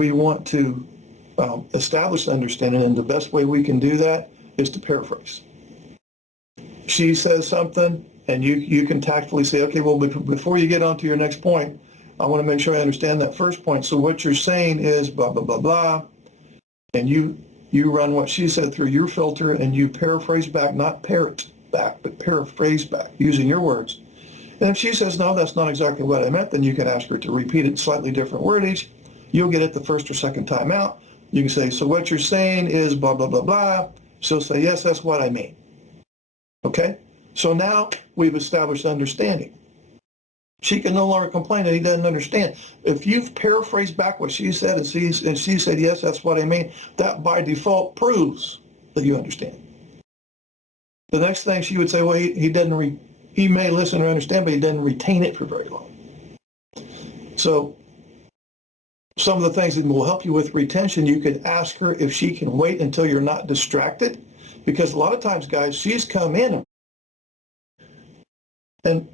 we want to establish understanding, and the best way we can do that is to paraphrase. She says something, and you can tactfully say, okay, well, before you get on to your next point, I want to make sure I understand that first point. So what you're saying is blah, blah, blah, blah, and you run what she said through your filter, and you paraphrase back, not parrot back, but paraphrase back, using your words. And if she says, no, that's not exactly what I meant, then you can ask her to repeat it in slightly different wordage. You'll get it the first or second time out. You can say, so what you're saying is blah, blah, blah, blah. She'll say, yes, that's what I mean. Okay? So now we've established understanding. She can no longer complain that he doesn't understand. If you've paraphrased back what she said and she said, yes, that's what I mean, that by default proves that you understand. The next thing she would say, well, he may listen or understand, but he doesn't retain it for very long. So some of the things that will help you with retention, you could ask her if she can wait until you're not distracted. Because a lot of times, guys, she's come in and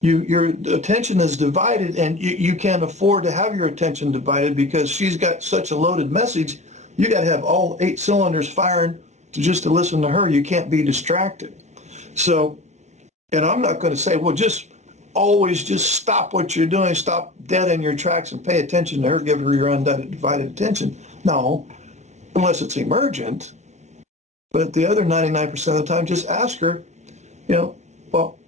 your attention is divided, and you can't afford to have your attention divided because she's got such a loaded message. You got to have all 8 cylinders firing just to listen to her. You can't be distracted. So, and I'm not going to say, well, just always just stop what you're doing, stop dead in your tracks and pay attention to her, give her your undivided attention. No, unless it's emergent. But the other 99% of the time, just ask her, well,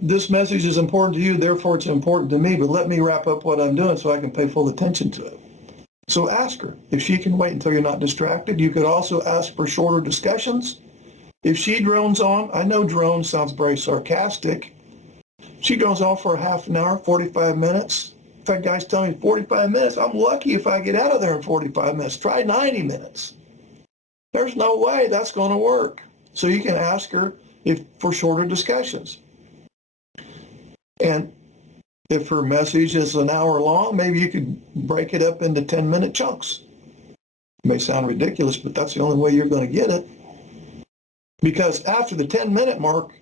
this message is important to you, therefore it's important to me, but let me wrap up what I'm doing so I can pay full attention to it. So ask her if she can wait until you're not distracted. You could also ask for shorter discussions. If she drones on, I know drone sounds very sarcastic. She drones on for a half an hour, 45 minutes. In fact, guys tell me 45 minutes. I'm lucky if I get out of there in 45 minutes. Try 90 minutes. There's no way that's going to work. So you can ask her for shorter discussions. And if her message is an hour long, maybe you could break it up into 10-minute chunks. It may sound ridiculous, but that's the only way you're going to get it. Because after the 10-minute mark,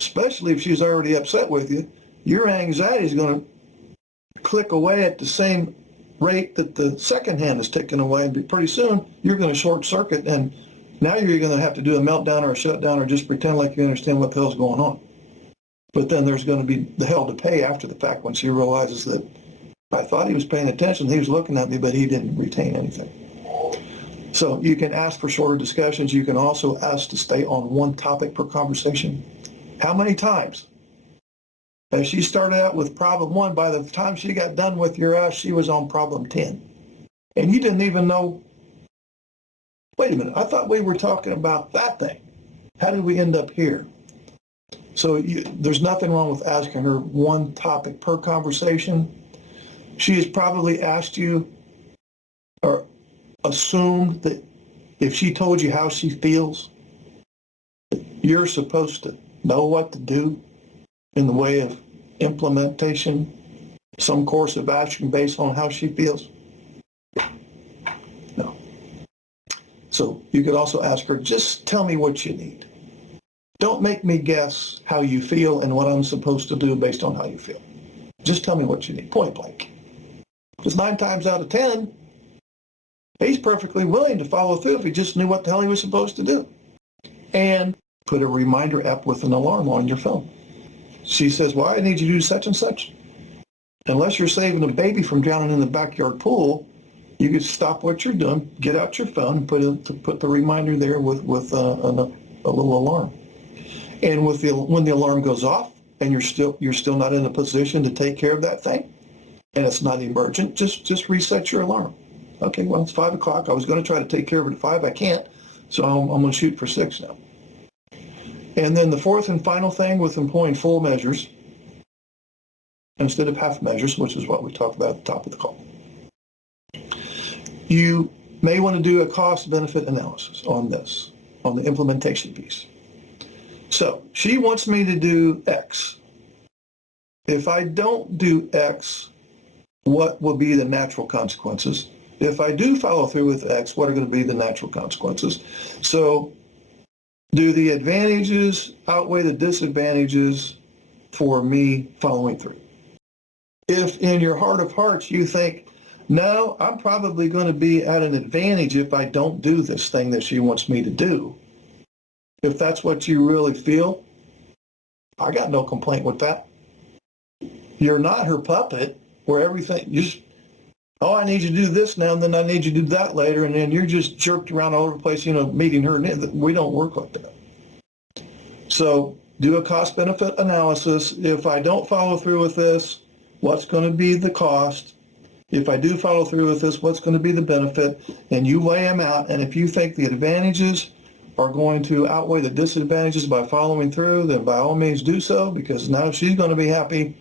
especially if she's already upset with you, your anxiety is going to click away at the same rate that the second hand is ticking away, and pretty soon you're going to short circuit, and now you're going to have to do a meltdown or a shutdown or just pretend like you understand what the hell's going on. But then there's going to be the hell to pay after the fact when she realizes that I thought he was paying attention, he was looking at me, but he didn't retain anything. So you can ask for shorter discussions. You can also ask to stay on one topic per conversation. How many times? As she started out with problem 1, by the time she got done with your ass, she was on problem 10. And you didn't even know, wait a minute, I thought we were talking about that thing. How did we end up here? So there's nothing wrong with asking her one topic per conversation. She has probably asked you or assumed that if she told you how she feels, you're supposed to know what to do in the way of implementation, some course of action based on how she feels? No. So you could also ask her, just tell me what you need. Don't make me guess how you feel and what I'm supposed to do based on how you feel. Just tell me what you need, point blank. Because 9 times out of 10, he's perfectly willing to follow through if he just knew what the hell he was supposed to do. And put a reminder app with an alarm on your phone. She says, well, I need you to do such and such. Unless you're saving a baby from drowning in the backyard pool, you could stop what you're doing, get out your phone, and put the reminder there with a little alarm. And when the alarm goes off and you're still not in a position to take care of that thing, and it's not emergent, just reset your alarm. Okay, well, it's 5 o'clock. I was going to try to take care of it at 5. I can't, so I'm going to shoot for 6 now. And then the fourth and final thing with employing full measures instead of half measures, which is what we talked about at the top of the call. You may want to do a cost-benefit analysis on this, on the implementation piece. So she wants me to do X. If I don't do X, what will be the natural consequences? If I do follow through with X, what are going to be the natural consequences? So do the advantages outweigh the disadvantages for me following through? If in your heart of hearts you think, No, I'm probably going to be at an advantage if I don't do this thing that she wants me to do. If that's what you really feel, I got no complaint with that. You're not her puppet where everything, you just, oh, I need you to do this now, and then I need you to do that later, and then you're just jerked around all over the place, meeting her. We don't work like that. So do a cost-benefit analysis. If I don't follow through with this, what's going to be the cost? If I do follow through with this, what's going to be the benefit? And you weigh them out, and if you think the advantages are going to outweigh the disadvantages by following through, then by all means do so, because now she's going to be happy